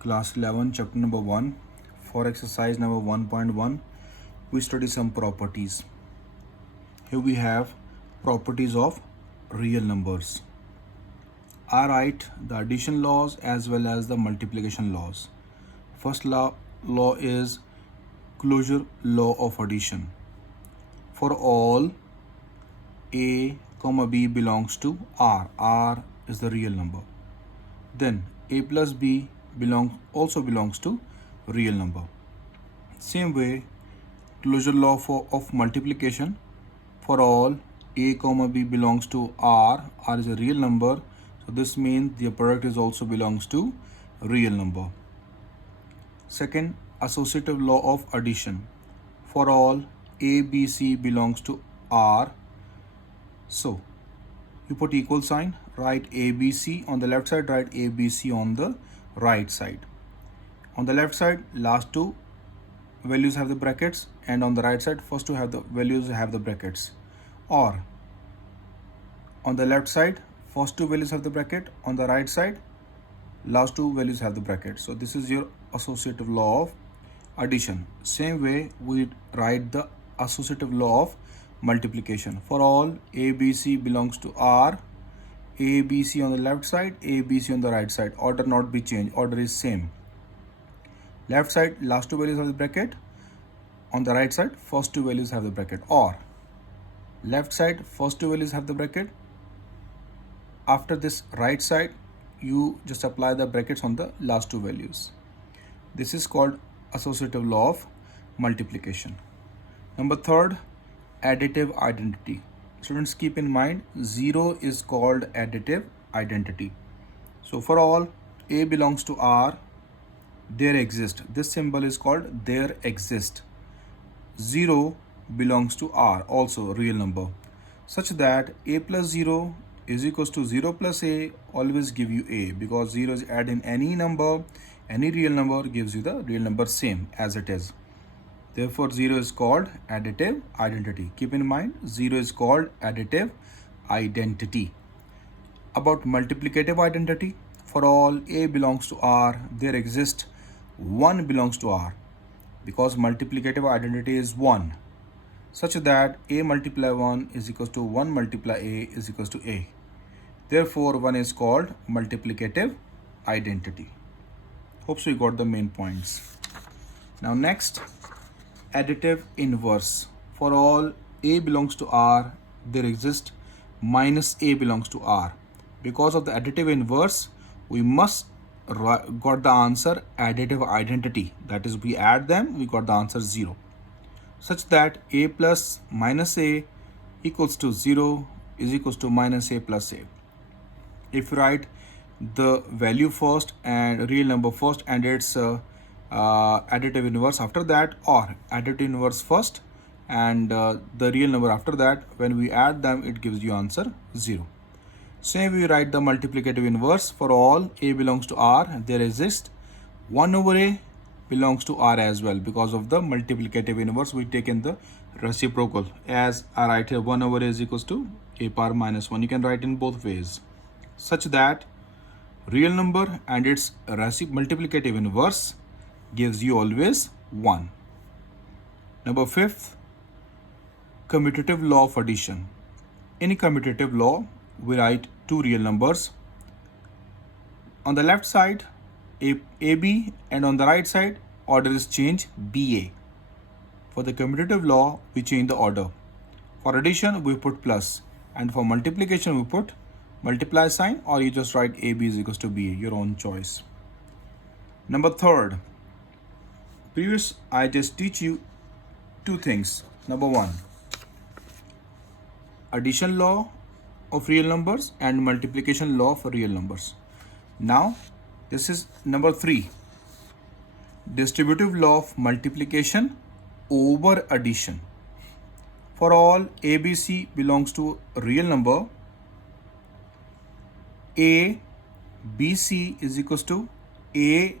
Class 11, chapter number 1. For exercise number 1.1, we study some properties. Here we have properties of real numbers. I write the addition laws as well as the multiplication laws. First law is closure law of addition. For all a comma b belongs to R is the real number. Then a plus b also belongs to real number. Same way, closure law of multiplication. For all a comma b belongs to R is a real number. So this means the product is also belongs to real number. Second, associative law of addition. For all a, b, c belongs to R. So you put equal sign, write a, b, c on the left side, write a, b, c on the right side. On the left side, last two values have the brackets, and on the right side, first two have the values have the brackets. Or on the left side, first two values have the bracket, on the right side, last two values have the bracket. So this is your associative law of addition. Same way we write the associative law of multiplication. For all a, b, c belongs to R, a, b, c on the left side, a, b, c on the right side. Order not be changed, order is same. Left side, last two values have the bracket. On the right side, first two values have the bracket. Or left side, first two values have the bracket. After this right side, you just apply the brackets on the last two values. This is called associative law of multiplication. Number third, additive identity. Students, keep in mind 0 is called additive identity. So for all a belongs to R, there exist. This symbol is called there exist. 0 belongs to R, also real number, such that a plus 0 is equals to 0 plus a always give you a, because 0 is add in any number, any real number gives you the real number same as it is. Therefore 0 is called additive identity. Keep in mind 0 is called additive identity. About multiplicative identity, for all a belongs to R, there exists 1 belongs to R, because multiplicative identity is 1, such that a multiply 1 is equals to 1 multiply a is equals to a. Therefore 1 is called multiplicative identity. Hope so you got the main points. Now next, additive inverse. For all a belongs to R, there exists minus a belongs to R. Because of the additive inverse, we must got the answer additive identity. That is, we add them, we got the answer 0. Such that a plus minus a equals to 0 is equals to minus a plus a. If you write the value first and real number first and its additive inverse after that, or additive inverse first and the real number after that, when we add them it gives you answer 0. Same we write the multiplicative inverse. For all a belongs to R, there exists 1 over a belongs to R as well. Because of the multiplicative inverse, we take in the reciprocal. As I write here, 1 over a is equals to a power minus 1. You can write in both ways, such that real number and its multiplicative inverse gives you always 1. Number 5th, commutative law of addition. In commutative law, we write two real numbers. On the left side, AB, and on the right side, order is changed BA. For the commutative law, we change the order. For addition, we put plus, and for multiplication, we put multiply sign, or you just write AB is equals to BA, your own choice. Number third, previous I just teach you two things. Number one, addition law of real numbers and multiplication law for real numbers. Now this is number 3, distributive law of multiplication over addition. For all ABC belongs to real number, A BC is equals to A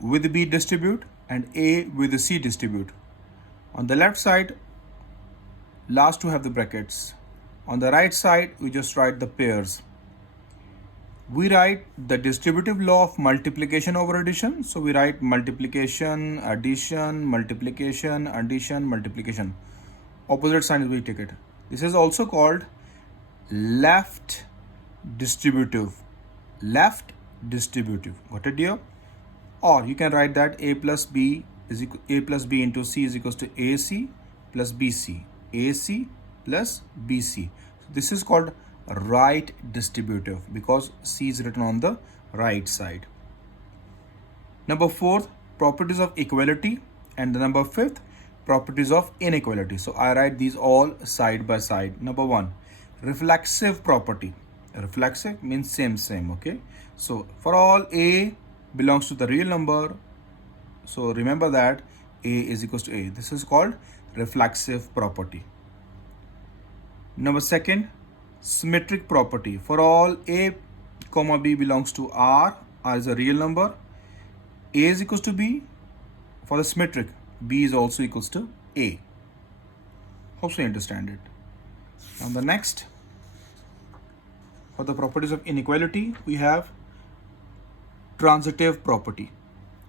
with B distribute and A with C distribute. On the left side, last two have the brackets. On the right side, we just write the pairs. We write the distributive law of multiplication over addition. So we write multiplication, addition, multiplication, addition, multiplication. Opposite signs we take it. This is also called left distributive. Left distributive. Got it, dear? Or you can write that a plus b is equal, a plus b into c is equals to ac plus bc. ac plus bc. So this is called right distributive because c is written on the right side. Number 4, properties of equality, and the number 5th, properties of inequality. So I write these all side by side. Number 1, reflexive property. Reflexive means same, okay? So for all a belongs to the real number, so remember that a is equals to a. This is called reflexive property. Number 2nd, symmetric property. For all a comma b belongs to r is a real number, a is equals to b. For the symmetric, b is also equals to a. Hope you understand it. Now the next, for the properties of inequality, we have transitive property.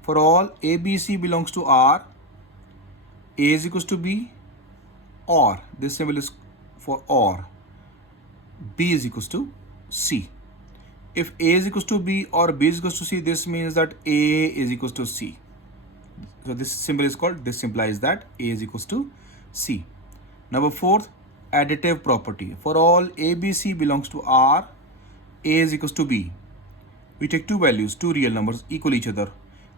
For all a, b, c belongs to r, a is equals to b, or this symbol is for or, b is equals to c. If a is equals to b or b is equals to c, this means that a is equals to c. So this symbol is called, this implies that a is equals to c. Number 4th, additive property. For all a, b, c belongs to r, a is equals to b. We take two values, two real numbers equal each other.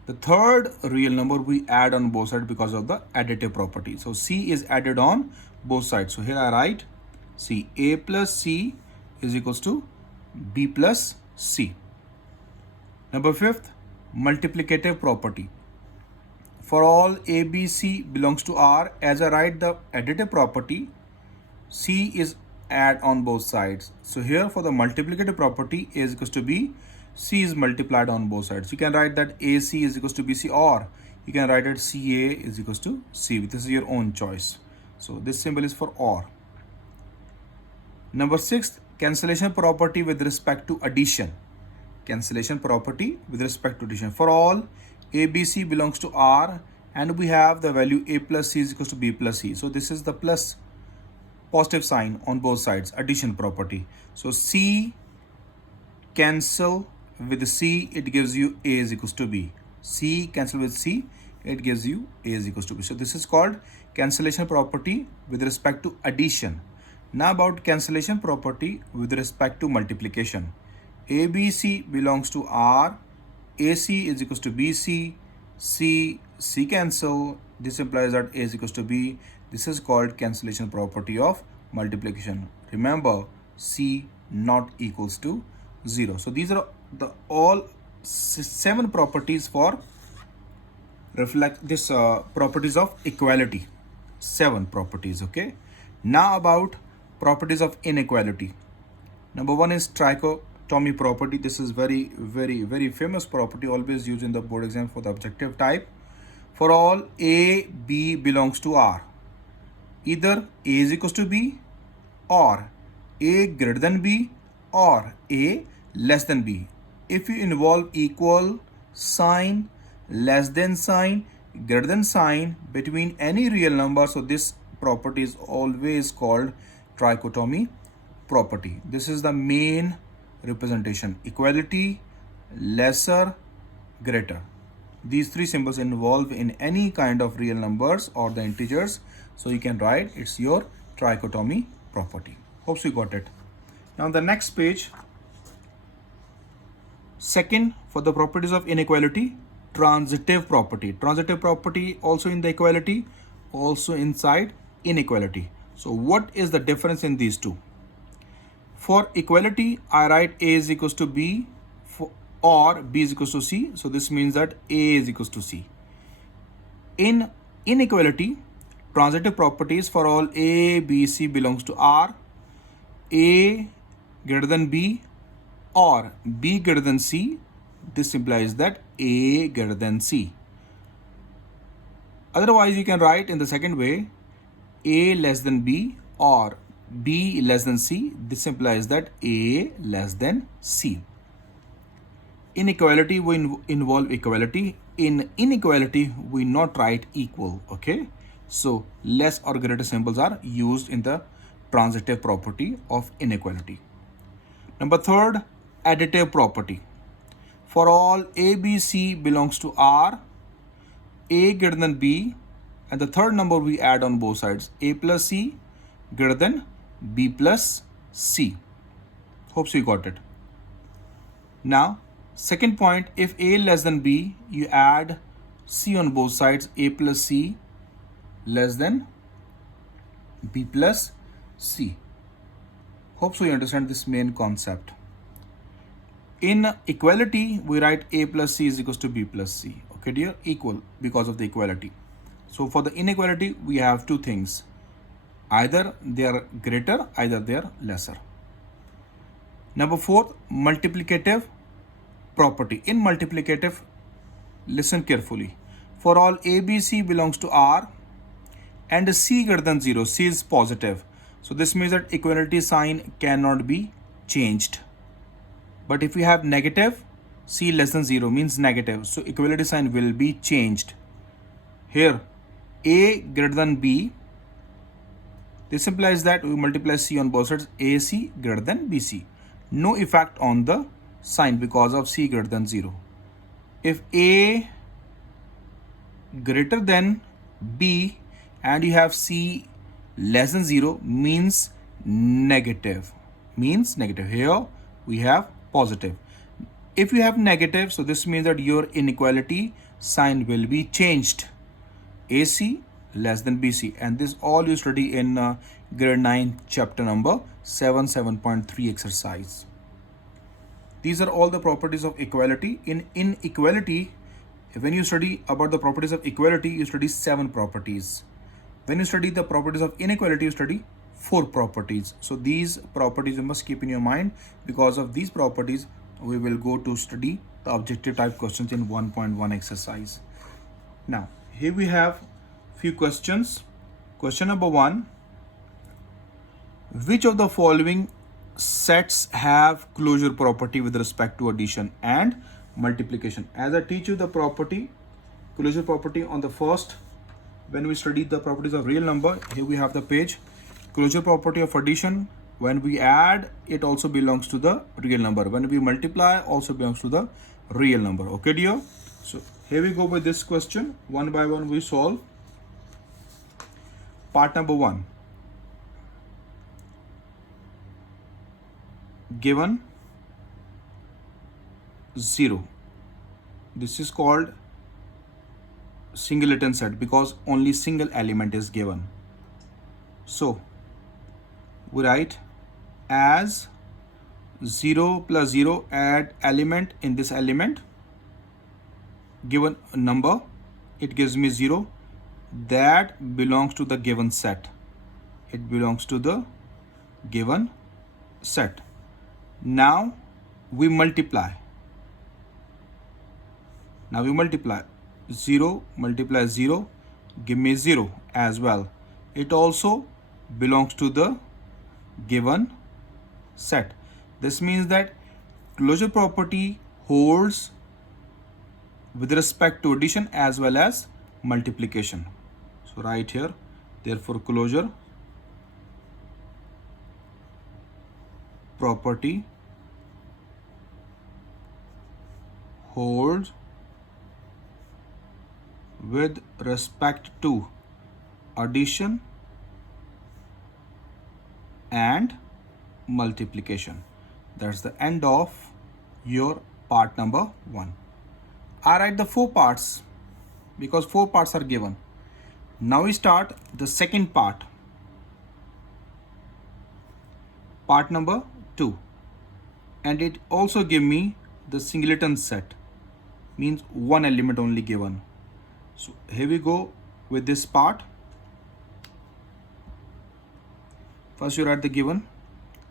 The third real number we add on both sides because of the additive property. So c is added on both sides. So here I write c, a plus c is equals to b plus c. Number 5th, multiplicative property. For all a, b, c belongs to r, as I write the additive property, c is add on both sides. So here for the multiplicative property, a is equals to b, c is multiplied on both sides. You can write that ac is equals to bc, or you can write it ca is equals to c. This is your own choice. So this symbol is for or. Number 6, cancellation property with respect to addition. Cancellation property with respect to addition. For all a, b, c belongs to r, and we have the value a plus c is equals to b plus c. So this is the plus positive sign on both sides, addition property. So c cancel with c, it gives you a is equals to b. C cancel with c, it gives you a is equals to b. So this is called cancellation property with respect to addition. Now about cancellation property with respect to multiplication. A, B, C belongs to R, AC is equals to BC, C cancel. This implies that A is equals to B. This is called cancellation property of multiplication. Remember, C not equals to 0. So these are the all 7 properties for reflect this properties of equality. 7 properties, okay? Now about properties of inequality. Number 1 is trichotomy property. This is very famous property, always used in the board exam for the objective type. For all A, B belongs to R, either A is equals to B, or A greater than B, or A less than B. If you involve equal sign, less than sign, greater than sign between any real number, so this property is always called trichotomy property. This is the main representation: equality, lesser, greater. These 3 symbols involve in any kind of real numbers or the integers, so you can write it's your trichotomy property. Hope you got it. Now the next page, second, for the properties of inequality, transitive property. Transitive property also in the equality, also inside inequality. So what is the difference in these two? For equality, I write A is equals to B or B is equals to C. So this means that A is equals to C. In inequality, transitive properties for all A, B, C belongs to R, A greater than B or B greater than C. This implies that A greater than C. Otherwise, you can write in the second way, A less than B or B less than C. This implies that A less than C. Inequality we involve equality. In inequality we not write equal. Okay, so less or greater symbols are used in the transitive property of inequality. Number third, additive property. For all A, B, C belongs to R, A greater than B, and the third number we add on both sides, A plus C greater than B plus C. Hope so you got it. Now, second point, if A less than B, you add C on both sides, A plus C less than B plus C. Hope so you understand this main concept. In equality, we write A plus C is equals to B plus C. Okay, dear, equal because of the equality. So for the inequality, we have two things. Either they are greater, either they are lesser. Number four, multiplicative property. In multiplicative, listen carefully. For all A, B, C belongs to R and C greater than 0, C is positive. So this means that equality sign cannot be changed. But if we have negative, C less than 0 means negative. So equality sign will be changed. Here, A greater than B. This implies that we multiply C on both sides, AC greater than BC. No effect on the sign because of C greater than 0. If A greater than B and you have C less than 0 means negative. Here we have positive. If you have negative, so this means that your inequality sign will be changed. AC less than BC, and this all you study in grade 9 chapter number 7.3 exercise. These are all the properties of equality. In inequality, when you study about the properties of equality, you study 7 properties. When you study the properties of inequality, you study 4 properties. So these properties you must keep in your mind. Because of these properties, we will go to study the objective type questions in 1.1 exercise. Now, here we have few questions. Question number 1. Which of the following sets have closure property with respect to addition and multiplication? As I teach you the property, closure property on the first, when we study the properties of real number, here we have the page. Closure property of addition, when we add, it also belongs to the real number. When we multiply, also belongs to the real number. Okay, dear? So here we go with this question. One by one we solve. Part number 1. Given 0. This is called singleton set because only single element is given. So we write as 0 plus 0, add element in this element, given a number, it gives me 0. That belongs to the given set. It belongs to the given set. Now we multiply. 0 multiply 0, give me 0 as well. It also belongs to the given set. This means that closure property holds with respect to addition as well as multiplication. So right here, therefore closure property holds with respect to addition and multiplication. That's the end of your part number 1. I write the 4 parts because 4 parts are given. Now we start the second part. Part number 2. And it also give me the singleton set. Means one element only given. So here we go with this part. First you write the given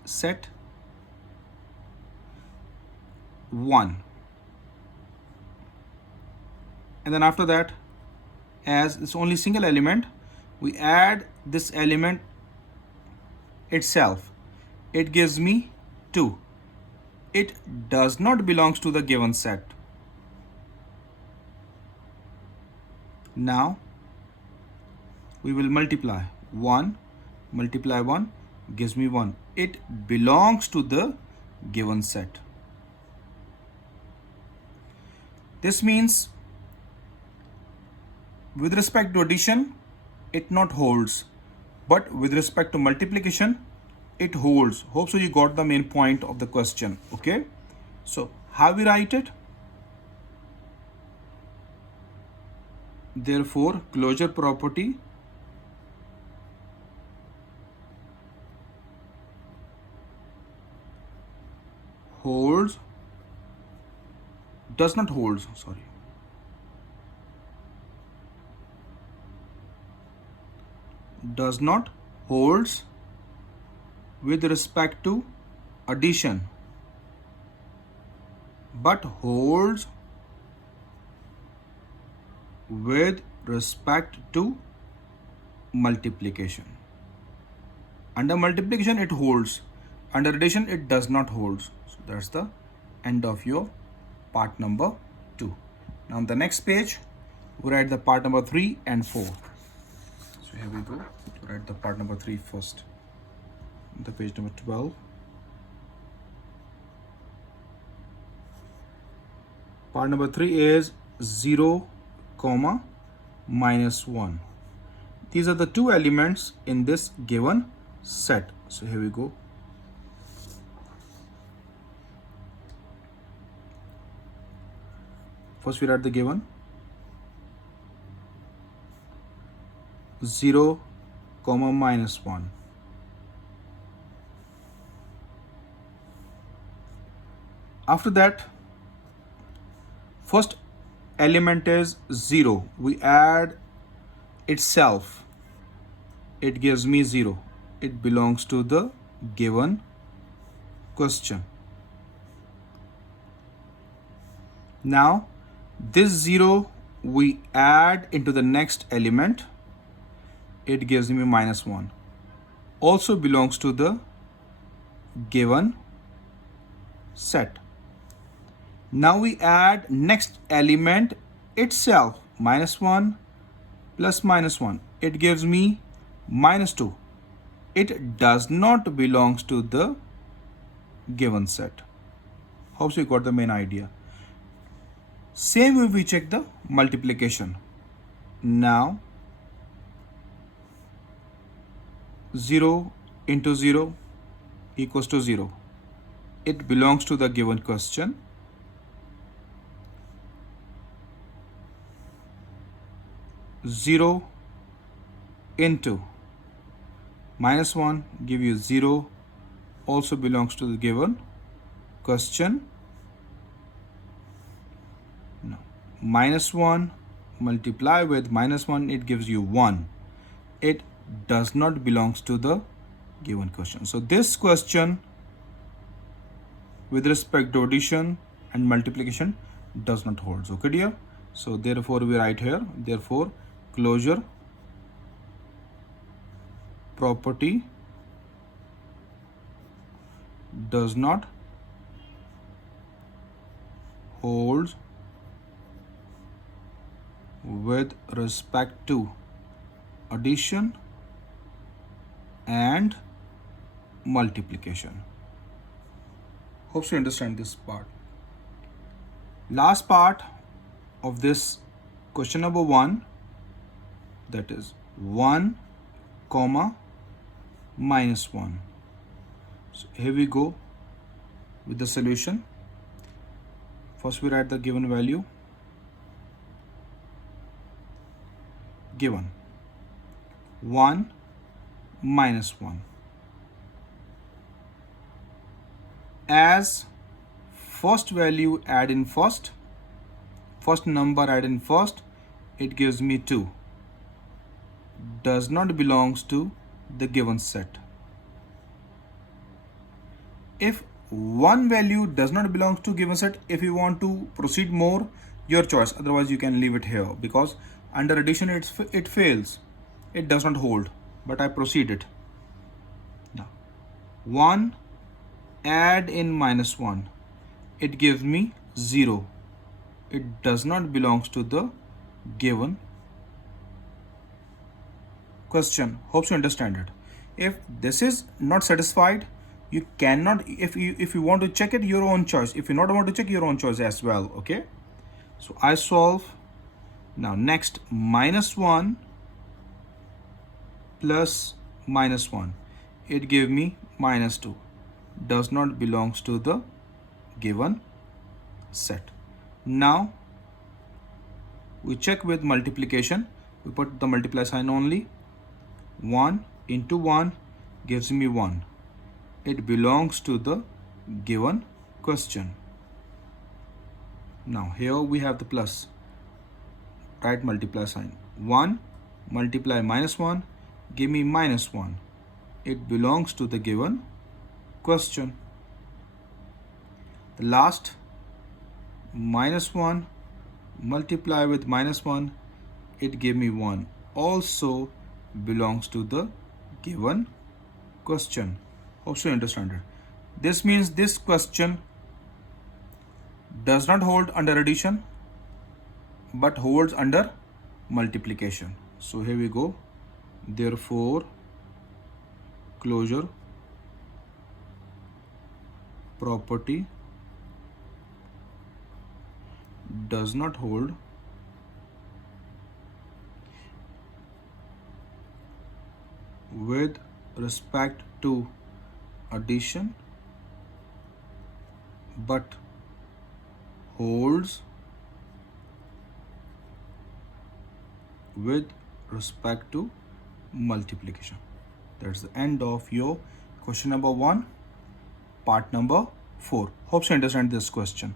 set 1. And then after that, as it's only single element, we add this element itself. It gives me 2. it does not belongs to the given set. Now we will multiply. 1 multiply 1 gives me 1. It belongs to the given set. This means with respect to addition, it not holds, but with respect to multiplication, it holds. Hope so you got the main point of the question. Okay, so how we write it? Therefore, closure property holds, does not holds, sorry. Does not holds with respect to addition, but holds with respect to multiplication. Under multiplication it holds, under addition it does not hold. So that's the end of your part number 2. Now on the next page we write the part number 3 and 4. So here we go to write the part number 3 first. The page number 12. Part number 3 is 0, minus 1. These are the two elements in this given set. So here we go. First we write the given 0, minus 1. After that, first element is 0. We add itself. It gives me 0. It belongs to the given question. Now, this 0 we add into the next element. It gives me minus 1. Also belongs to the given set. Now we add next element itself, minus 1 plus minus 1. It gives me minus 2. It does not belongs to the given set. Hope you got the main idea. Same way we check the multiplication. Now 0 into 0 equals to 0. It belongs to the given question. Zero into minus 1 give you 0, also belongs to the given question. Now, minus 1 multiply with minus 1, it gives you 1. It does not belongs to the given question. So this question with respect to addition and multiplication does not hold. Okay dear? So therefore we write here, therefore closure property does not hold with respect to addition and multiplication. Hope you understand this part. Last part of this question number 1, that is 1, minus 1. So here we go with the solution. First we write the given value. Given 1 minus 1. As first value add in first number add in first, it gives me 2. Does not belongs to the given set. If one value does not belong to given set, if you want to proceed more, your choice. Otherwise you can leave it here, because under addition it fails. It does not hold, but I proceeded. Now 1 add in minus 1. it gives me 0. It does not belongs to the given question. Hope you understand it. If this is not satisfied, you cannot, if you want to check it, your own choice. If you not want to check, your own choice as well. Okay, so I solve. Now next, -1 plus -1, it gave me -2, does not belongs to the given set. Now we check with multiplication. We put the multiply sign only. 1 into 1 gives me 1. It belongs to the given question. Now here we have the plus, right? Multiply sign. 1 multiply -1 give me -1. It belongs to the given question. The last, -1 multiply with -1, it gave me 1. Also belongs to the given question. Hope you understand it. This means this question does not hold under addition but holds under multiplication. So here we go. Therefore, closure property does not hold with respect to addition but holds with respect to multiplication. That's the end of your question number 1, part number 4. Hope you understand this question.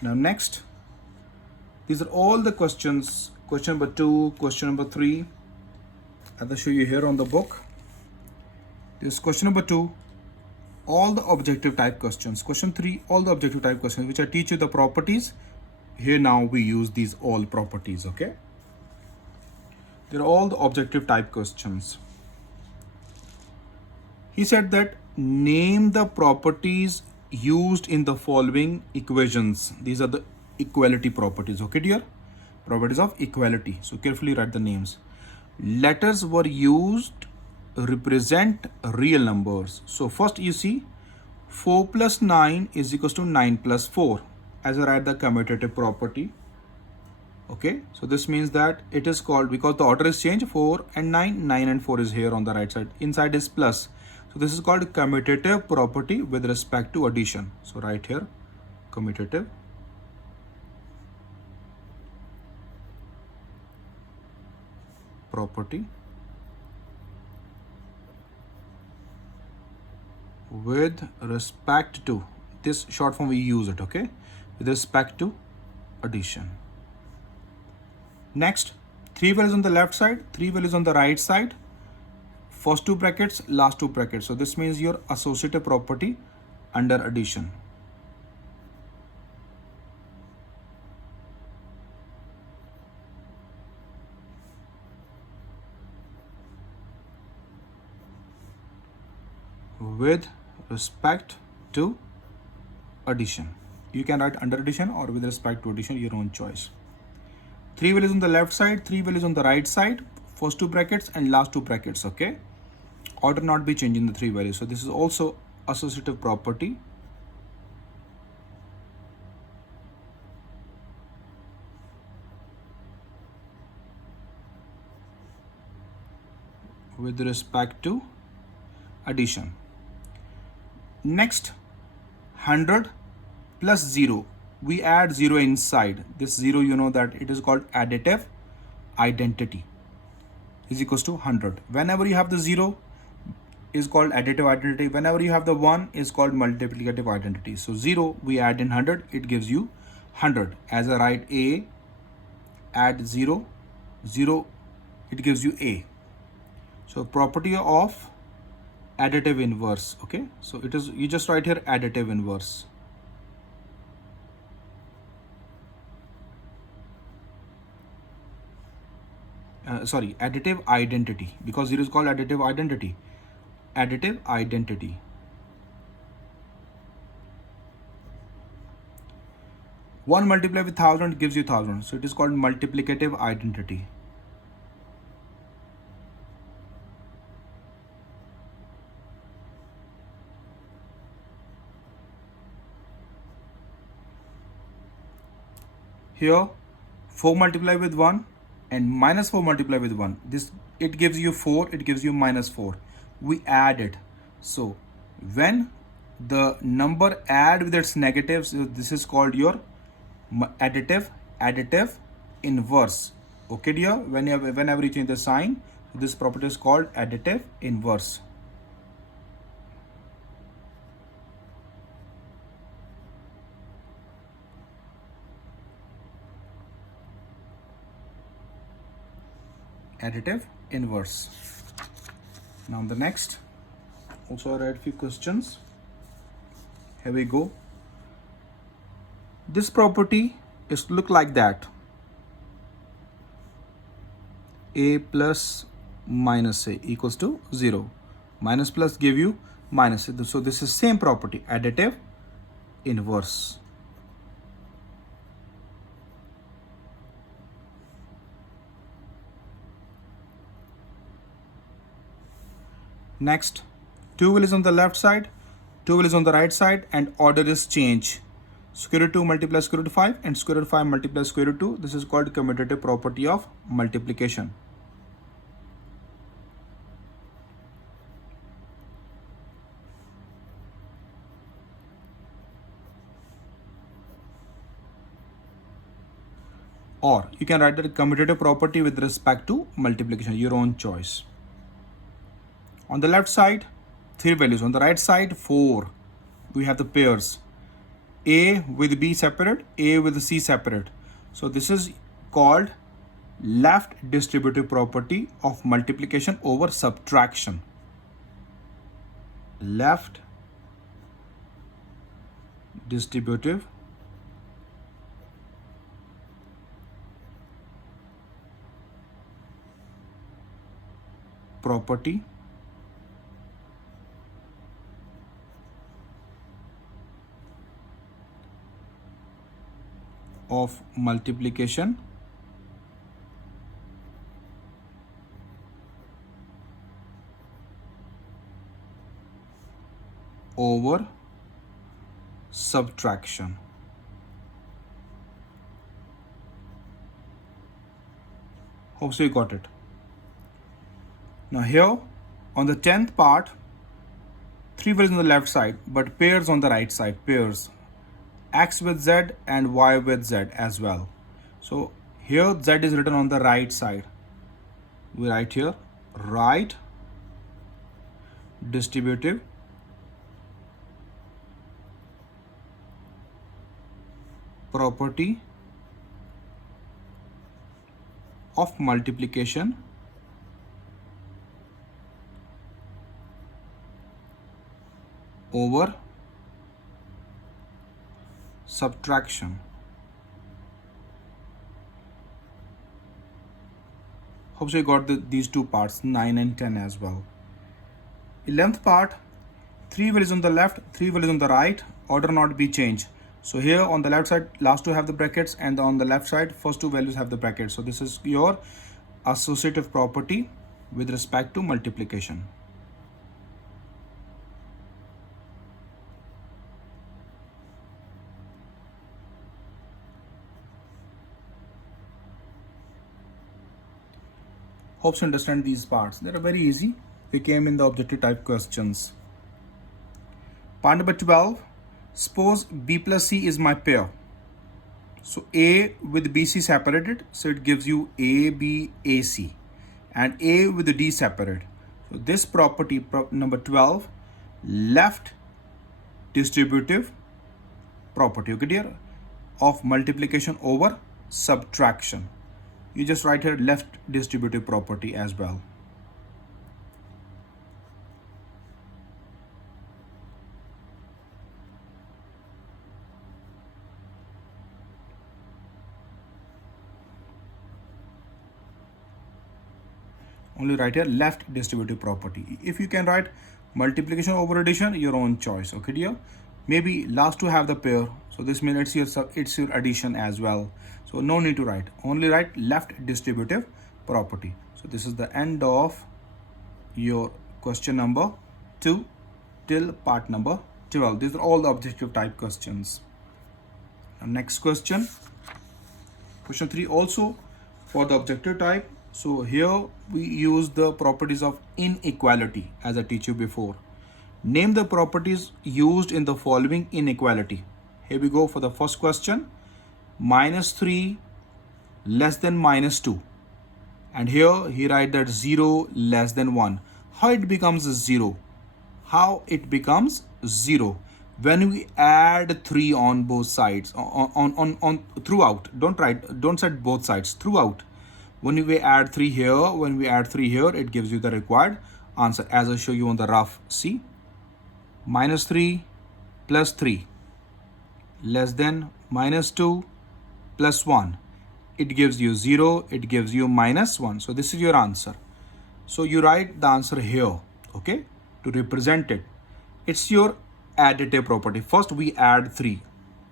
Now next, these are all the questions. Question number 2, question number 3. I will show you here on the book. This question number 2, all the objective type questions. Question 3, all the objective type questions, which I teach you the properties. Here now we use these all properties, okay? They're all the objective type questions. He said that name the properties used in the following equations. These are the equality properties, okay dear? Properties of equality. So carefully write the names. Letters were used represent real numbers. So first you see 4 plus 9 is equals to 9 plus 4 as I write the commutative property. Okay, so this means that it is called, because the order is changed, 4 and 9, 9 and 4 is here on the right side. Inside is plus. So this is called commutative property with respect to addition. So right here, commutative property with respect to, this short form we use it, okay, with respect to addition. Next, 3 values on the left side, 3 values on the right side, first 2 brackets, last 2 brackets. So this means your associative property under addition. With respect to addition. You can write under addition or with respect to addition, your own choice. 3 values on the left side, 3 values on the right side, first 2 brackets and last 2 brackets, okay? Order not be changing the 3 values. So this is also associative property with respect to addition. Next, 100 plus 0. We add 0 inside. This 0, you know that it is called additive identity, is equals to 100. Whenever you have the 0 is called additive identity. Whenever you have the 1 is called multiplicative identity. So 0 we add in 100, it gives you 100. As I write A, add 0, 0, it gives you A. So property of additive inverse, okay? So it is, you just write here additive inverse. additive identity, because 0 is called additive identity. Additive identity. One multiplied with 1000 gives you 1000, so it is called multiplicative identity. Here 4 multiplied with 1 and minus 4 multiplied with 1, this it gives you 4, it gives you minus 4. We add it. So when the number add with its negatives, this is called your additive inverse. Okay dear, whenever you change the sign, this property is called additive inverse. Additive inverse. Now the next, also I write few questions. Here we go. This property is look like that. A plus minus A equals to 0. Minus plus give you minus. So this is same property, additive inverse. Next, 2 will is on the left side, 2 will is on the right side, and order is change. Square root 2 multiplies square root 5 and square root 5 multiplies square root 2. This is called commutative property of multiplication. Or you can write the commutative property with respect to multiplication, your own choice. On the left side, 3 values. On the right side, 4. We have the pairs. A with B separate, A with C separate. So this is called left distributive property of multiplication over subtraction. Left distributive property of multiplication over subtraction. Hope so you got it. Now here on the 10th part, 3 values on the left side but pairs on the right side, pairs. X with Z and Y with Z as well. So here Z is written on the right side. We write here right distributive property of multiplication over subtraction. Hope so you got these two parts, 9 and 10 as well. 11th part, 3 values on the left, 3 values on the right, order not be changed. So here on the left side, last two have the brackets, and on the left side, first two values have the brackets. So this is your associative property with respect to multiplication. Hope you understand these parts. They are very easy. They came in the objective type questions. Part number 12. Suppose B plus C is my pair. So A with BC separated. So it gives you AB, AC. And A with D separate. So this property, number 12, left distributive property, okay dear, of multiplication over subtraction. You just write here left distributive property as well. only write here left distributive property. If you can write multiplication over addition, your own choice. Okay dear, maybe last two have the pair, so this means it's your addition as well, so no need to write, only write left distributive property. So this is the end of your question number 2 till part number 12. These are all the objective type questions. Now next question 3 also for the objective type. So here we use the properties of inequality as I teach you before. Name the properties used in the following inequality. Here we go for the first question. -3 less than -2. And here he write that 0 less than 1. How it becomes 0? How it becomes 0? When we add 3 on both sides, on throughout. Don't set both sides, throughout. When we add 3 here, it gives you the required answer as I show you on the rough. See, -3 plus 3 less than -2 plus 1. It gives you 0, it gives you -1. So this is your answer. So you write the answer here, okay, to represent it. It's your additive property. First we add 3.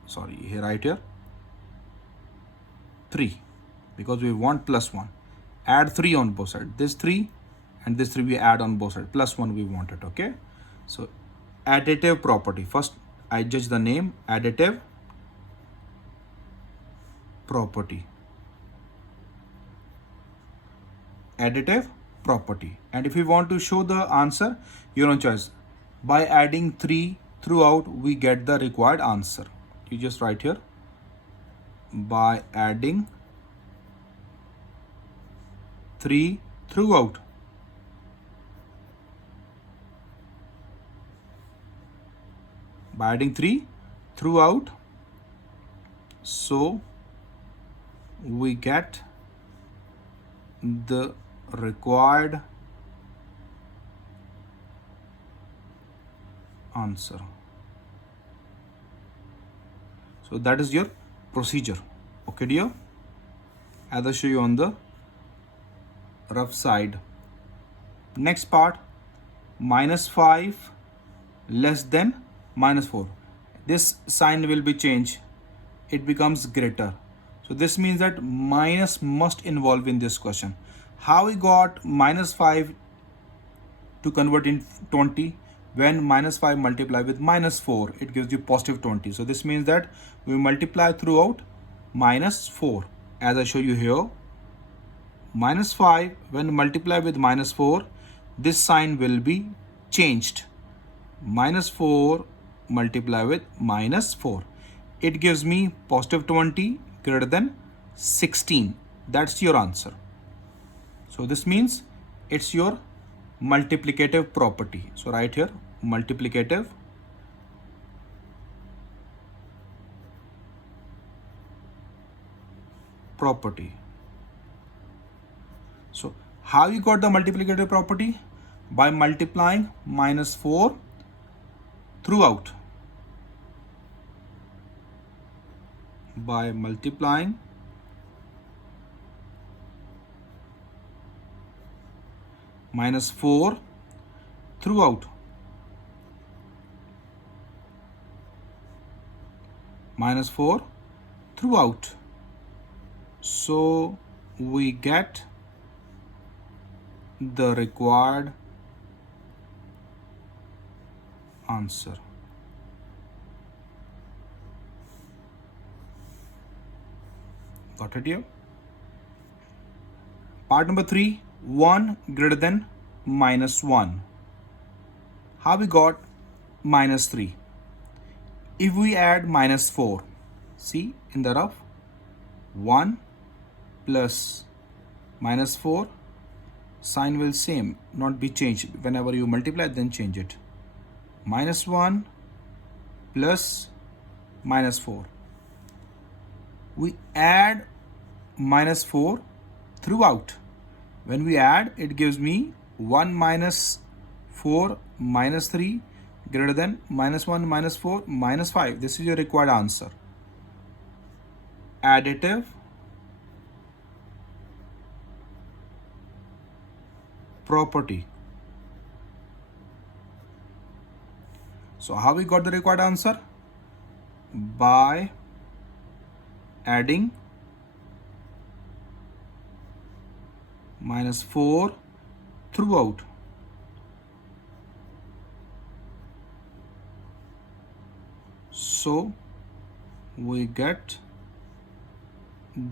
Sorry, here right here 3, because we want +1. Add 3 on both sides. This 3 and this 3 we add on both sides. +1 we want it, okay? So additive property. First I judge the name, additive property. Additive property. And if you want to show the answer, your own choice. By adding 3 throughout, we get the required answer. You just write here, by adding 3 throughout. By adding 3 throughout, so we get the required answer. So that is your procedure. Okay dear, as I show you on the rough side. Next part, -5 less than -4. This sign will be changed, it becomes greater. So this means that minus must involve in this question. How we got -5 to convert in 20? When -5 multiply with -4, it gives you +20. So this means that we multiply throughout -4. As I show you here, -5 when multiply with -4, this sign will be changed. -4 multiply with -4. It gives me +20 greater than 16. That's your answer. So this means it's your multiplicative property. So right here, multiplicative property. So how you got the multiplicative property? By multiplying -4 throughout. By multiplying -4 throughout. -4 throughout. So we get the required answer. Got it here? Part number 3, 1 greater than -1. How we got -3? If we add -4, see in the rough, 1 plus -4, sign will same, not be changed. Whenever you multiply, then change it. -1 plus -4. We add -4 throughout. When we add, it gives me 1 minus 4 minus 3 greater than -1 minus 4 minus 5. This is your required answer. Additive property. So how we got the required answer? By adding -4 throughout. So we get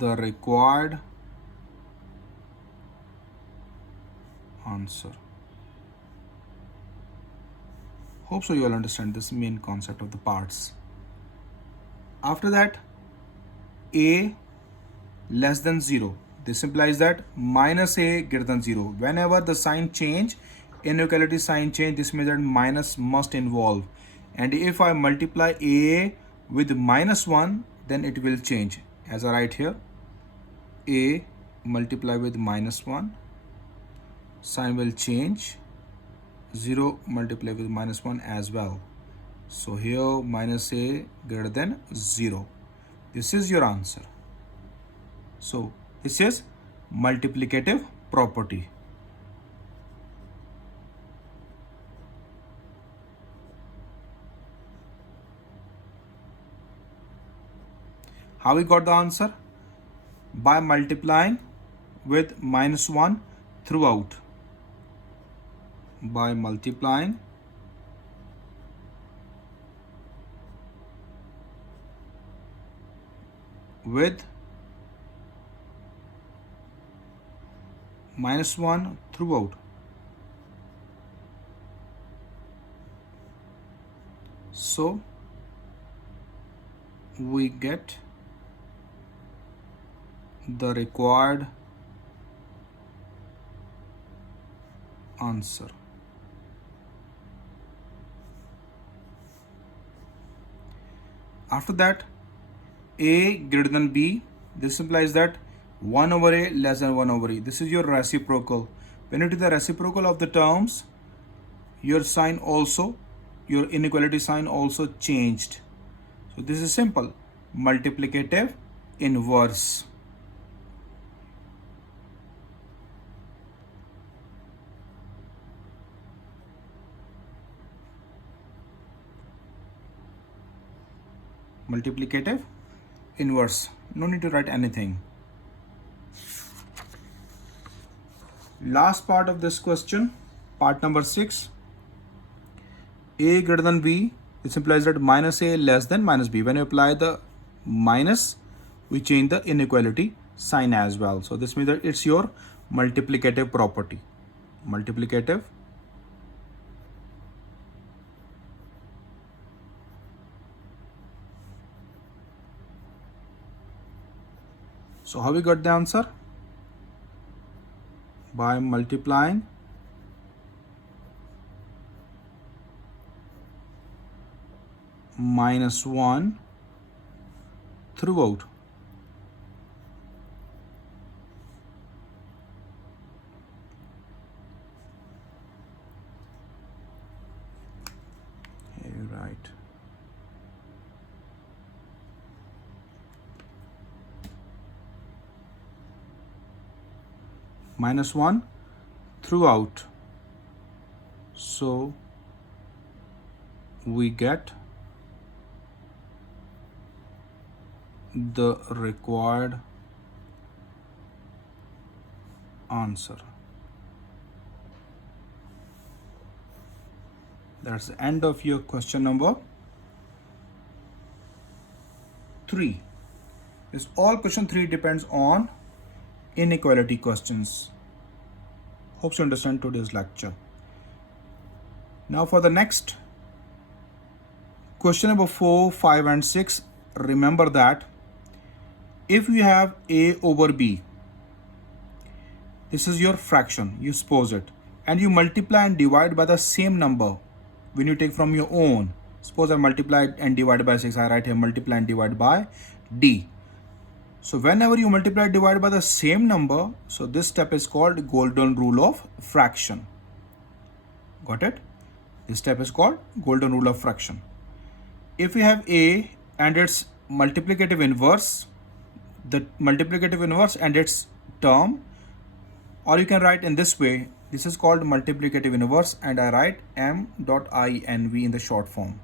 the required answer. Hope so you all understand this main concept of the parts. After that, a less than 0. This implies that minus a greater than 0. Whenever the sign change, inequality sign change, this means that minus must involve. And if I multiply a with -1, then it will change. As I write here, a multiply with -1, sign will change. 0 multiply with -1 as well. So here minus a greater than 0. This is your answer. So this is multiplicative property. How we got the answer? By multiplying with -1 throughout. By multiplying with -1 throughout. So we get the required answer. After that, a greater than b. This implies that 1 over a less than 1 over e. This is your reciprocal. When you do the reciprocal of the terms, your sign also, your inequality sign also changed. So this is simple. Multiplicative inverse. Multiplicative inverse. No need to write anything. Last part of this question, part number 6. A greater than b. This implies that minus a less than minus b. When you apply the minus, we change the inequality sign as well. So this means that it's your multiplicative property. Multiplicative So how we got the answer? By multiplying -1 throughout. Right. -1 throughout. So we get the required answer. That's the end of your question number 3. This all question 3 depends on inequality questions. Hope you understand today's lecture. Now for the next question number 4, 5 and 6, remember that if you have a over b, this is your fraction, you suppose it, and you multiply and divide by the same number when you take from your own. Suppose I multiplied and divided by 6, I write here multiply and divide by d. So whenever you multiply and divide by the same number, so this step is called golden rule of fraction. Got it? This step is called golden rule of fraction. If we have a and its multiplicative inverse, the multiplicative inverse and its term, or you can write in this way, This is called multiplicative inverse, and I write m dot inv in the short form.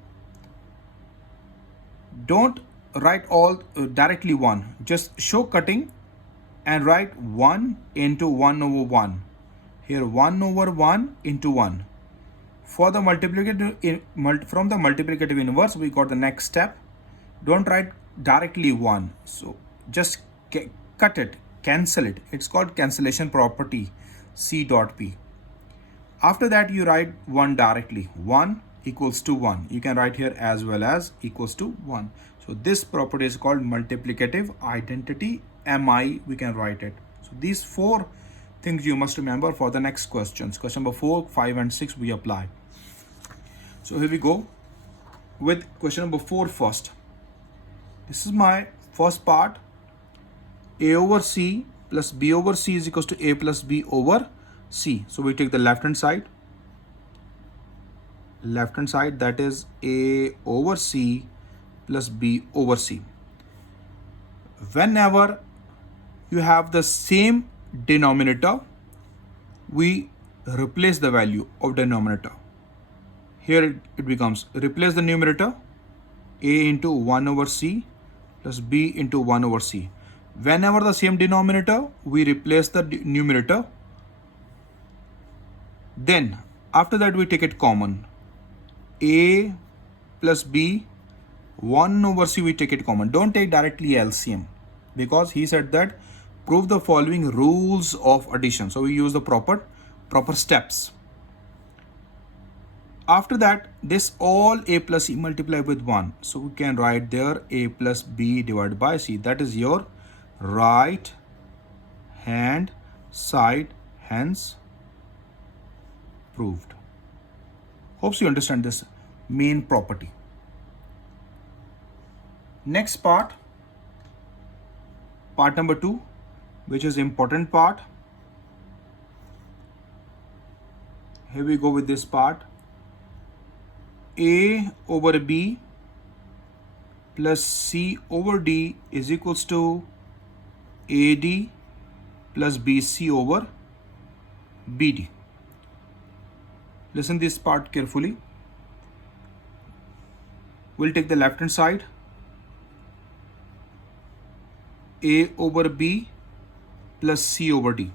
Don't write all directly 1. Just show cutting and write 1 into 1 over 1. Here 1 over 1 into 1. For the from the multiplicative inverse, we got the next step. Don't write directly 1. So just cut it, cancel it. It's called cancellation property, C dot P. After that, you write 1 directly. 1 equals to 1. You can write here as well as equals to 1. So this property is called multiplicative identity, MI, we can write it. So these 4 things you must remember for the next questions. Question number 4, 5 and 6 we apply. So here we go with question number 4 first. This is my first part. A over C plus B over C is equals to A plus B over C. So we take the left hand side. Left hand side, that is A over C plus B over C. Whenever you have the same denominator, we replace the value of denominator. Here it becomes, replace the numerator, A into 1 over C plus B into 1 over C. Whenever the same denominator, we replace the numerator. Then after that we take it common. A plus B, 1 over C, we take it common. Don't take directly LCM, because he said that prove the following rules of addition. So we use the proper steps. After that, this all A plus C multiply with 1. So we can write there A plus B divided by C. That is your right hand side, hence proved. Hopes you understand this main property. Next part number 2, which is important part. Here we go with this part. A over B plus C over D is equals to AD plus BC over BD. Listen this part carefully. We'll take the left hand side. A over B plus C over D.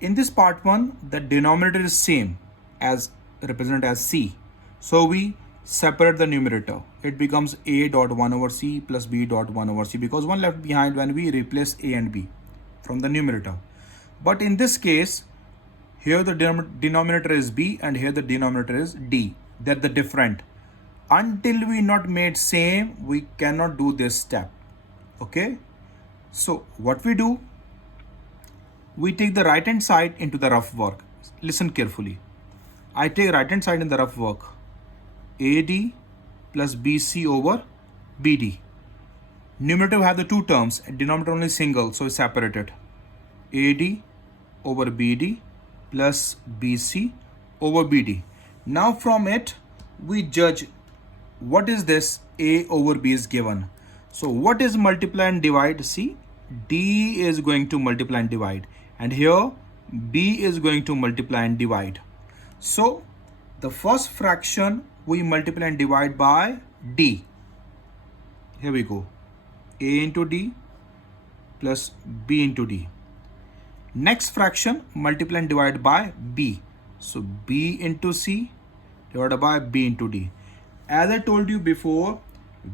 In this part 1, the denominator is same as represented as C. So we separate the numerator. It becomes A dot 1 over C plus B dot 1 over C, because 1 left behind when we replace A and B from the numerator. But in this case, here the denominator is B and here the denominator is D. They're the different. Until we not made same, we cannot do this step. Okay. So what we do, we take the right hand side into the rough work. Listen carefully. I take right hand side in the rough work. AD plus BC over BD. Numerator have the 2 terms, denominator only single, so it's separated. AD over BD plus BC over BD. Now from it, we judge what is this A over B is given. So what is multiply and divide? See, D is going to multiply and divide. And here B is going to multiply and divide. So the first fraction we multiply and divide by D. Here we go. A into D plus B into D. Next fraction multiply and divide by B. So B into C divided by B into D. As I told you before,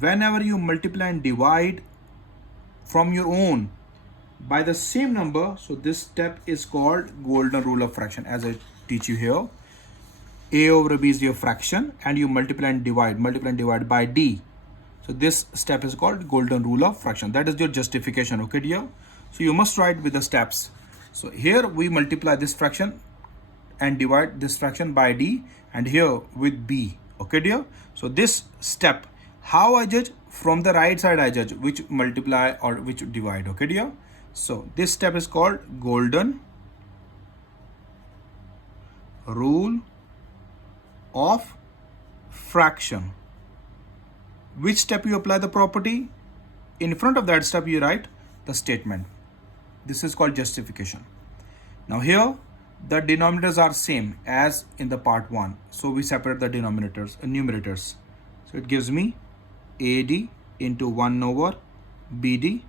whenever you multiply and divide from your own by the same number, so this step is called golden rule of fraction. As I teach you here, A over B is your fraction and you multiply and divide by D. So this step is called golden rule of fraction. That is your justification, okay dear? So you must write with the steps. So here we multiply this fraction and divide this fraction by D, and here with B, okay dear? So this step, how I judge? From the right side I judge which multiply or which divide, okay dear? So this step is called golden rule of fraction. Which step you apply the property? In front of that step you write the statement. This is called justification. Now here The denominators are same as in the part 1. So we separate the denominators and numerators. So it gives me AD into 1 over BD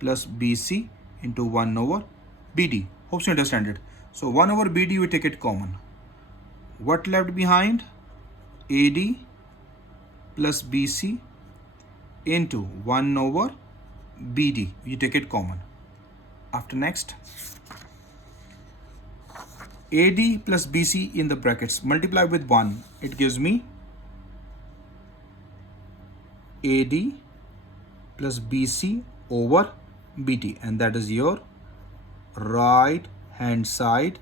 plus BC into 1 over BD. Hope you understand it. So 1 over BD we take it common. What left behind? AD plus BC into 1 over BD. You take it common. After next, AD plus BC in the brackets multiply with 1. It gives me AD plus BC over BD, and that is your right hand side,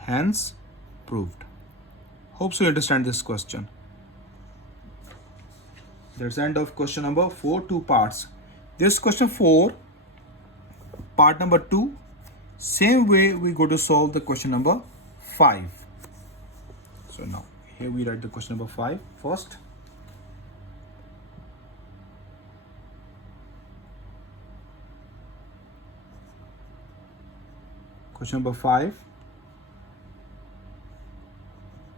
hence proved. Hope so you understand this question. That's the end of question number 4, 2 parts. This question 4, part number 2, same way we go to solve the question number 5. So now here we write the question number 5 first. Question number 5.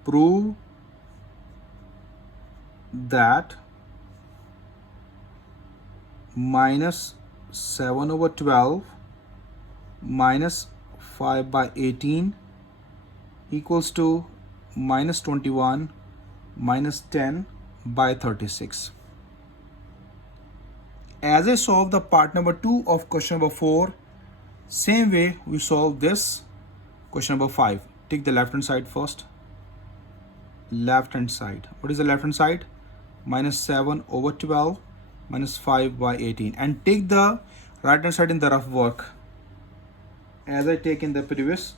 Prove that minus 7 over 12 minus 5 by 18 equals to minus 21 minus 10 by 36. As I solve the part number 2 of question number 4, same way we solve this question number 5. Take the left hand side first. Left hand side. What is the left hand side? Minus 7 over 12 minus 5 by 18. And take the right hand side in the rough work. As I take in the previous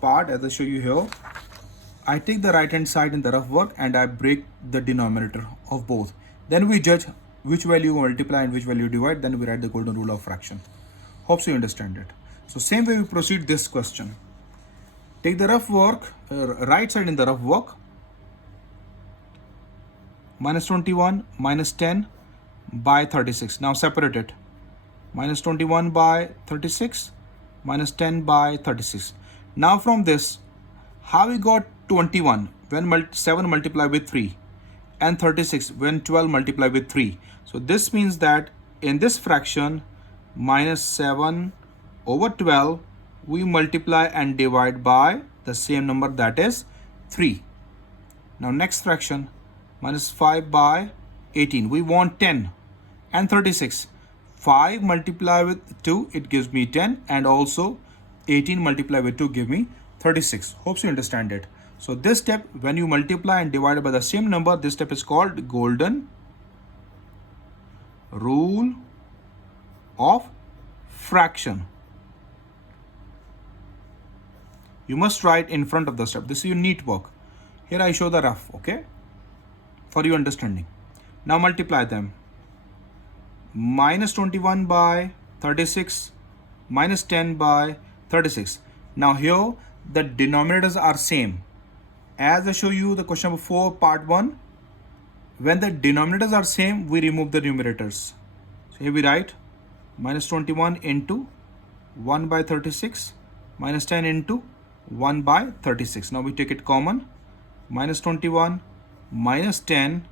part, as I show you here, I take the right hand side in the rough work and I break the denominator of both. Then we judge which value multiply and which value divide. Then we write the golden rule of fraction. Hope so you understand it. So same way we proceed this question. Take the rough work, right side in the rough work. Minus 21 minus 10 by 36. Now separate it. Minus 21 by 36 minus 10 by 36. Now from this, how we got 21 when 7 multiply with 3 and 36 when 12 multiply with 3. So this means that in this fraction, minus 7 over 12, we multiply and divide by the same number, that is 3. Now next fraction, minus 5 by 18. We want 10 and 36. 5 multiply with 2, it gives me 10, and also 18 multiply with 2 give me 36. Hope you understand it. So this step, when you multiply and divide by the same number, this step is called golden rule of fraction. You must write in front of the step. This is your neat work. Here I show the rough, okay, for your understanding. Now multiply them. Minus 21 by 36 minus 10 by 36. Now here the denominators are same. As I show you the question number 4 part 1, when the denominators are same, we remove the numerators. So here we write minus 21 into 1 by 36 minus 10 into 1 by 36. Now we take it common. Minus 21 minus 10,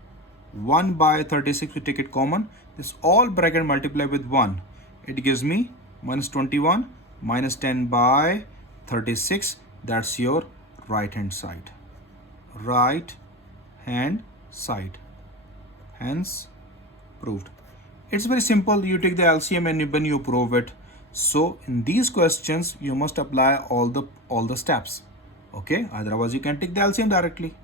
1 by 36, we take it common. This all bracket multiply with 1. It gives me minus 21 minus 10 by 36. That's your right hand side. Right hand side. Hence proved. It's very simple. You take the LCM and when you prove it. So in these questions, you must apply all the steps. Okay, otherwise you can take the LCM directly.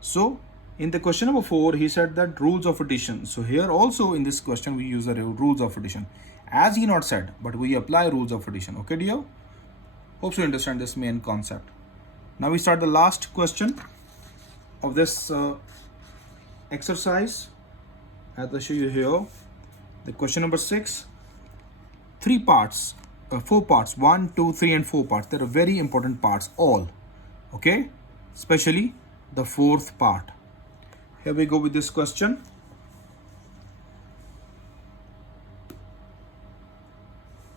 So in the question number 4, he said that rules of addition. So here also in this question, we use the rules of addition. As he not said, but we apply rules of addition. Okay, dear? Hope you understand this main concept. Now we start the last question of this exercise. As I show you here, the question number 6, 4 parts, 1, 2, 3 and 4 parts. They are very important parts, all. Okay, especially the 4th part. Here we go with this question.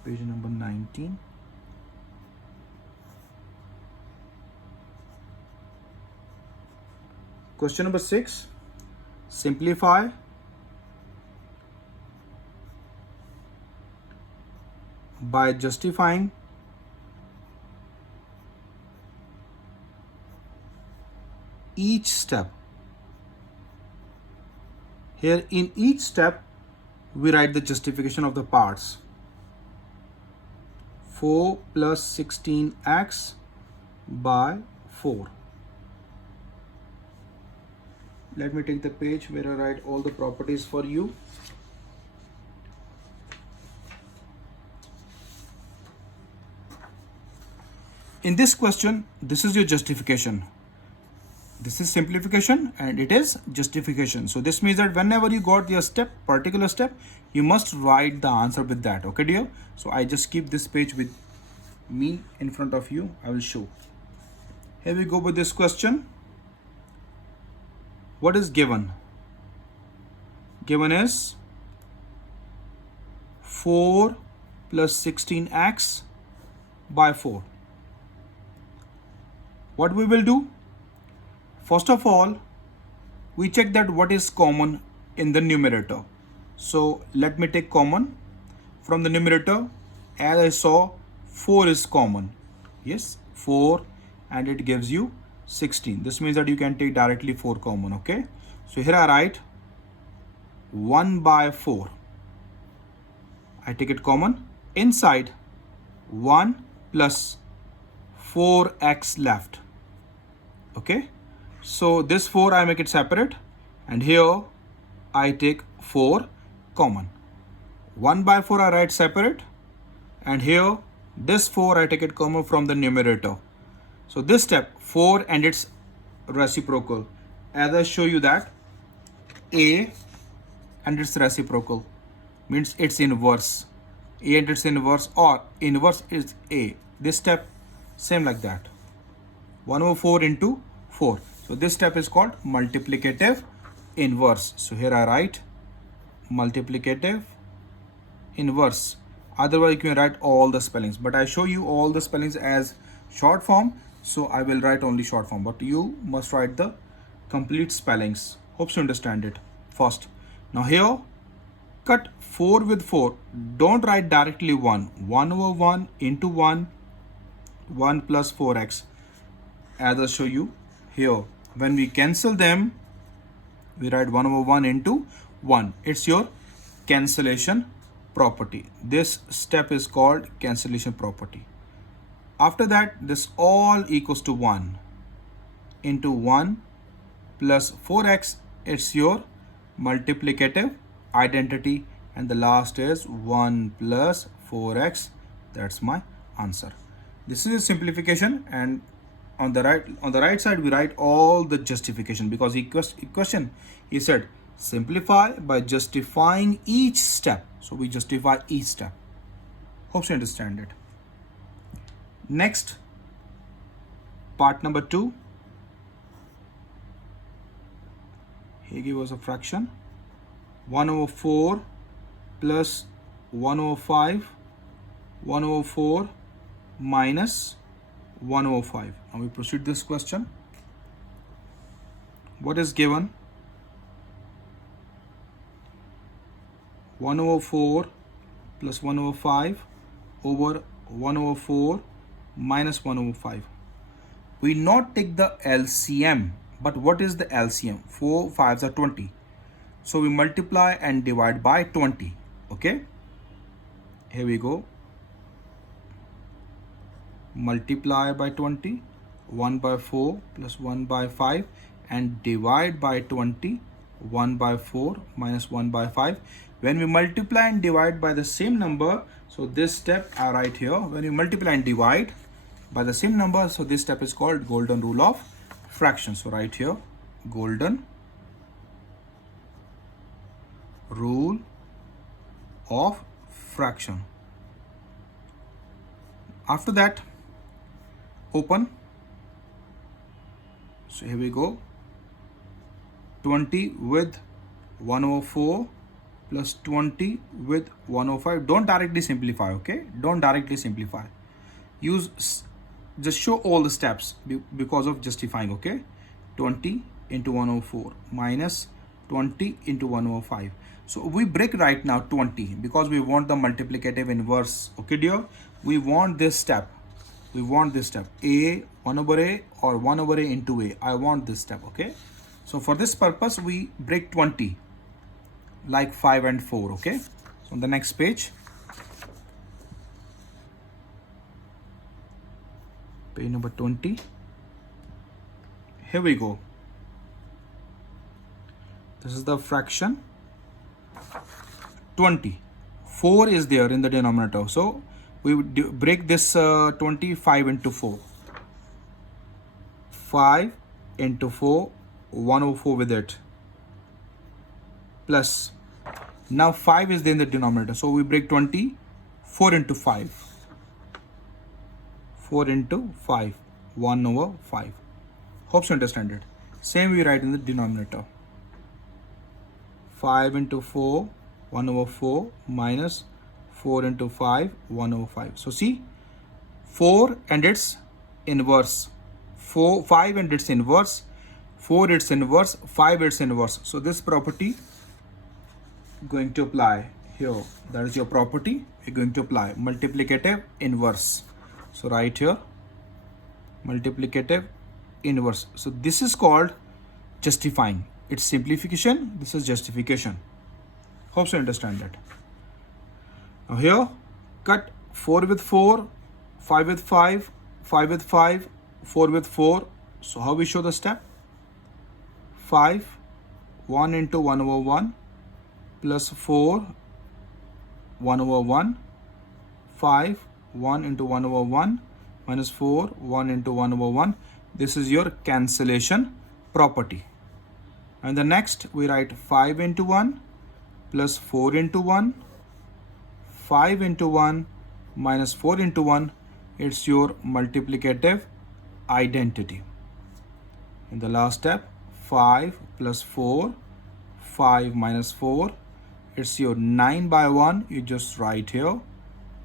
Page number 19. Question number 6. Simplify by justifying each step. Here in each step we write the justification of the parts. 4 plus 16x by 4. Let me take the page where I write all the properties for you. In this question, this is your justification. This is simplification and it is justification. So this means that whenever you got your particular step, you must write the answer with that. Okay, dear? So I just keep this page with me in front of you. I will show. Here we go with this question. What is given? Given is 4 plus 16x by 4. What we will do? First of all, we check that what is common in the numerator. So let me take common from the numerator. As I saw, 4 is common. Yes, 4, and it gives you 16. This means that you can take directly 4 common. Okay, so here I write 1 by 4. I take it common. Inside 1 plus 4x left. Okay, so this 4 I make it separate, and here I take 4 common. 1 by 4 I write separate, and here this 4 I take it common from the numerator. So this step 4 and its reciprocal. As I show you that a and its reciprocal means its inverse. A and its inverse, or inverse is a. This step same like that. 1 over 4 into 4. So this step is called multiplicative inverse. So here I write multiplicative inverse. Otherwise you can write all the spellings, but I show you all the spellings as short form, so I will write only short form, but you must write the complete spellings. Hope you understand it first. Now here cut 4 with 4. Don't write directly 1. 1 over 1 into 1, 1 plus 4x. As I show you here, when we cancel them, we write 1 over 1 into 1. It's your cancellation property. This step is called cancellation property. After that, this all equals to 1 into 1 plus 4x. It's your multiplicative identity, and the last is 1 plus 4x. That's my answer. This is a simplification, and on the right side we write all the justification, because question he said simplify by justifying each step. So we justify each step. Hope you understand it. Next, part number 2. He gave us a fraction 1 over 4 plus 1 over 5, 1 over 4 minus 1 over 5. Now we proceed this question. What is given? 1 over 4 plus 1 over 5 over 1 over 4 minus 1 over 5. We not take the LCM, but what is the LCM? 4 5s are 20. So we multiply and divide by 20. Okay, here we go. Multiply by 20, 1 by 4 plus 1 by 5, and divide by 20, 1 by 4 minus 1 by 5. When we multiply and divide by the same number, so this step I write here, when you multiply and divide by the same number, so this step is called golden rule of fraction. So right here, golden rule of fraction. After that, open. So here we go. 20 with 1 over 4 plus 20 with 1 over 5. Don't directly simplify, okay? Don't directly simplify. Use, just show all the steps because of justifying, okay? 20 into 1 over 4 minus 20 into 1 over 5. So we break right now 20 because we want the multiplicative inverse. Okay, dear? We want this step. We want this step. A, 1 over A or 1 over A into A. I want this step, okay? So for this purpose, we break 20 like 5 and 4, okay? So on the next page, page number 20. Here we go. This is the fraction 20. 4 is there in the denominator. So we would break this 25 into 4. 5 into 4, 1 over 4 with it. Plus, now 5 is there in the denominator. So we break 20, 4 into 5. 4 into 5, 1 over 5. Hope you understand it. Same we write in the denominator. 5 into 4, 1 over 4 minus 4 into 5, 1 over 5. So see, 4 and its inverse. 5 and its inverse. 4 its inverse, 5 its inverse. So this property going to apply here. That is your property. We're going to apply multiplicative inverse. So right here, multiplicative inverse. So this is called justifying. It's simplification. This is justification. Hope you understand that. Now here, cut 4 with 4, 5 with 5, 5 with 5, 4 with 4. So how we show the step? 5, 1 into 1 over 1 plus 4, 1 over 1, 5, 1 into 1 over 1 minus 4, 1 into 1 over 1. This is your cancellation property. And the next we write 5 into 1 plus 4 into 1, 5 into 1 minus 4 into 1. It's your multiplicative identity. In the last step, 5 plus 4, 5 minus 4. It's your 9 by 1. You just write here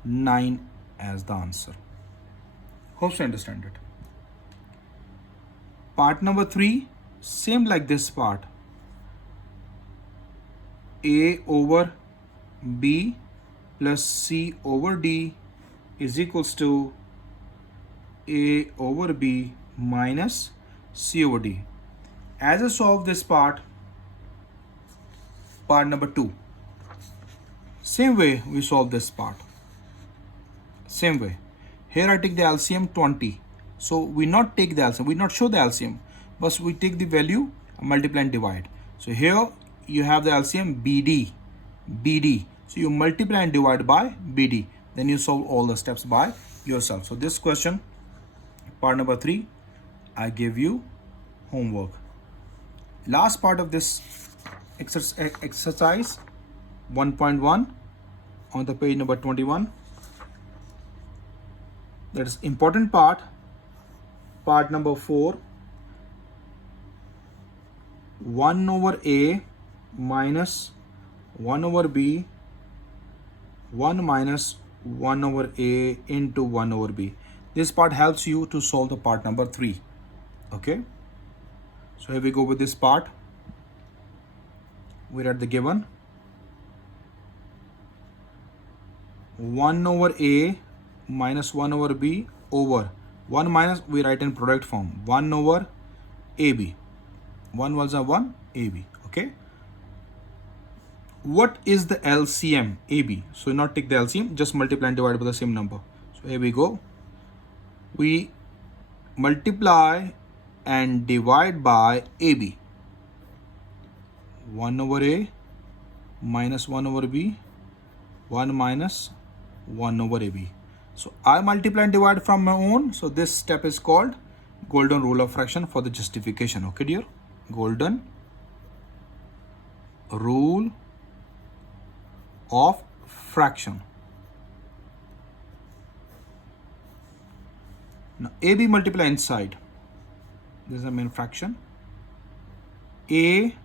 9 as the answer. Hope you understand it. Part number 3, same like this part. A over B plus C over D is equals to A over B minus C over D. As I solve this part number 2, same way we solve this part. Same way. Here I take the LCM 20. So we not take the LCM, we not show the LCM, but we take the value, multiply and divide. So here you have the LCM BD. So you multiply and divide by BD. Then you solve all the steps by yourself. So this question, part number 3, I give you homework. Last part of this exercise 1.1 on the page number 21. That is important part number 4. 1 over A minus 1 over B, 1 minus 1 over A into 1 over B. This part helps you to solve the part number 3. Okay. So here we go with this part. We're at the given. 1 over A minus 1 over B over 1 minus, we write in product form, 1 over AB. 1 was a 1, AB. Okay. What is the LCM? AB. So not take the LCM, just multiply and divide by the same number. So here we go. We multiply and divide by AB. 1 over A minus 1 over B, 1 minus 1 over AB. So I multiply and divide from my own. So this step is called golden rule of fraction for the justification. Okay, dear? Golden rule of fraction. Now AB multiply inside. This is the main fraction. A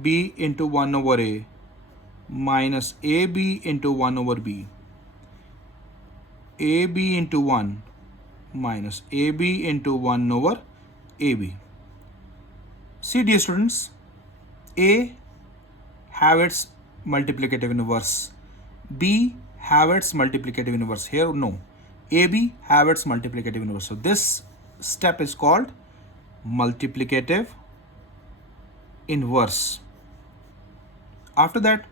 B into 1 over A minus AB into 1 over B. AB into 1 minus AB into 1 over AB. See, dear students, A have its multiplicative inverse, B have its multiplicative inverse. Here no, AB have its multiplicative inverse. So this step is called multiplicative inverse. After that,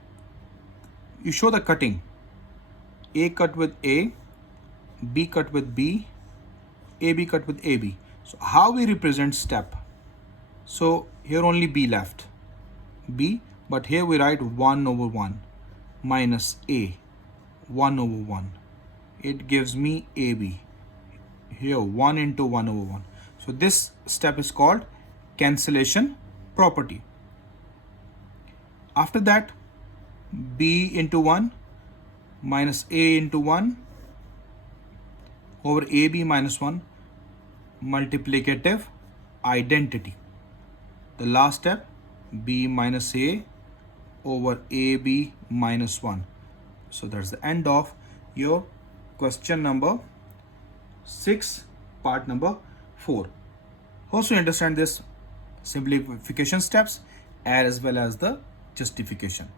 you show the cutting. A cut with A, B cut with B, AB cut with AB. So how we represent step? So here only B left, B, but here we write 1 over 1 minus A, 1 over 1. It gives me AB. Here 1 into 1 over 1. So this step is called cancellation property. After that, B into 1 minus A into 1 over AB minus 1, multiplicative identity. The last step, B minus A over AB minus 1. So that's the end of your question number 6, part number 4. Also understand this simplification steps as well as the justification.